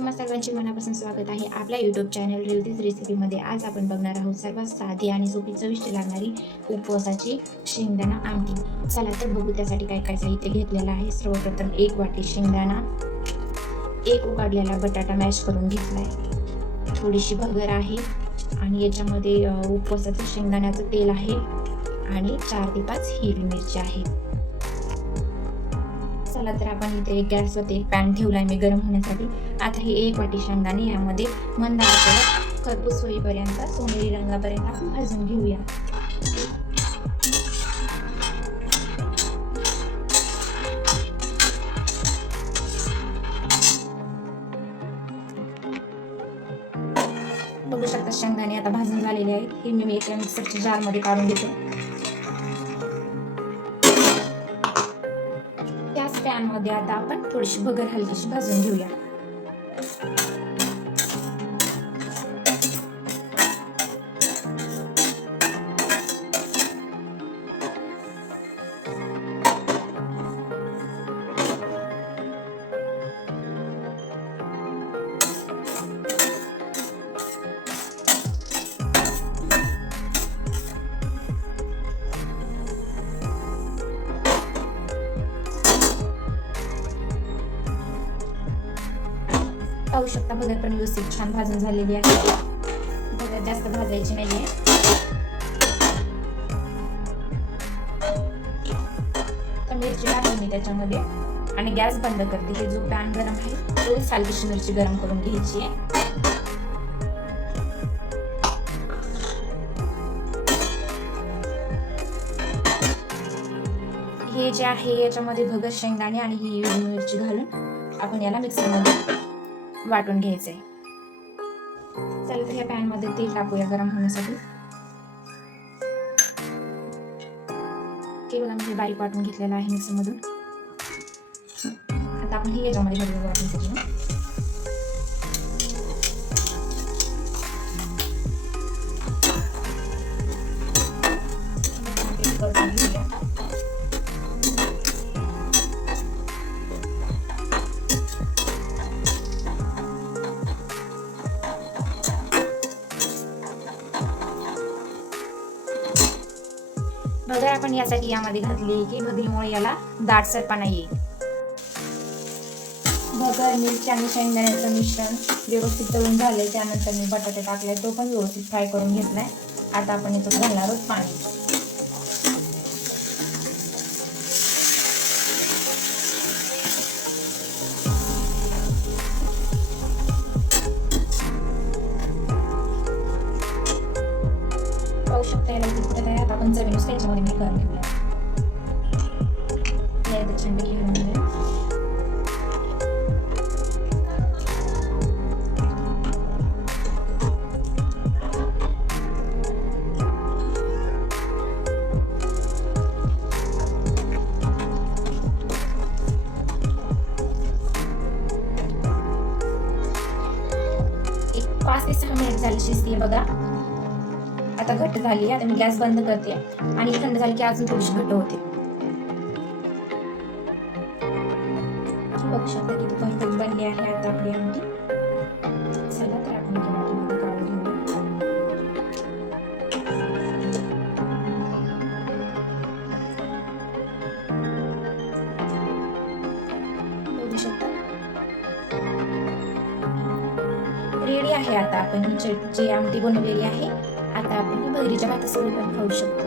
तुम्हा सर्वांचे मनापासून स्वागत आहे आपल्या यूट्यूब चॅनल रिद्धीज रेसिपीमध्ये। आज आपण बघणार आहोत सर्वात साधी आणि सोपी चविष्ट लागणारी उपवासाची शेंगदाणा आमटी। चला तर बघू त्यासाठी काय काय साहित्य घेतलेलं आहे। सर्वप्रथम 1 वाटी शेंगदाणा, 1 उकडलेला बटाटा मॅश करून घेतलाय, थोडीशी भगर आहे आणि याच्यामध्ये उपवासाचं शेंगदाण्याचं तेल आहे आणि 4 ते 5 हिरवी मिरची आहे। चला तर आपण इथे गॅसवरती एक पॅन ठेवलाय मी गरम होण्यासाठी। आता हे 1 वाटी शेंगदाणे यामध्ये मंद आचेवर खरपूस होईपर्यंत सोनेरी रंगापर्यंत आपण भाजून घेऊया। बघू शकता शेंगदाणे आता भाजून झालेले आहेत। हे मी एका मिक्सरच्या जार मध्ये काढून घेते। त्याच पॅन मध्ये आता आपण थोडीशी भगर हलकीशी भाजून घेऊया। पाहू शकता भगर पण व्यवस्थित छान भाजून झालेली आहे। भगर जास्त भाजायची नाहीये। तर मिरची टाकून मी त्याच्यामध्ये आणि गॅस बंद करते। हे जो पॅन गरम आहे थोडी हलकीशी मिरची गरम करून घ्यायची आहे। हे जे आहे याच्यामध्ये भगर, शेंगदाणे आणि ही मिरची घालून आपण याला मिक्सरमध्ये वाटून घ्यायचंय। चला तर या पॅन मध्ये तेल टाकूया गरम होण्यासाठी। केवळ आम्ही बारीक वाटून घेतलेला आहे मिक्सर मधून। आता आपण हे याच्यामध्ये घालूया वाटण्यासाठी। भगर आपण यासाठी यामध्ये घातली की भगरीमुळे याला दाटसरपणा येईल। भगर, मिरची आणि शेंगदाण्याचं मिश्रण व्यवस्थित तळून झाले त्यानंतर मी बटाटे टाकले, तो पण व्यवस्थित फ्राय करून घेतलाय। आता आपण याच्यात घालणार आहोत पाणी। पाहू शकता याला किती फुटत आहे। आता आपण चवीनुसार याच्यामध्ये मीठ घालून घेऊया। याला छानपैकी घालून घेऊया। एक 5 ते 6 मिनिट झाली शिजतीये बघा। आता घट्ट झाली। आता मी गॅस बंद करते आणि थंड झाली की अजून थोडीशी घट्ट होते। बघू शकता किती परफेक्ट बनली आहे आता आपली आमटी। चला तर आपण एका वाटीमध्ये काढून घेऊया। बघू शकता रेडी आहे। आता आपण ही जी आमटी बनवलेली आहे आता आपण ही भगरीच्या भातासोबत पण खाऊ शकतो।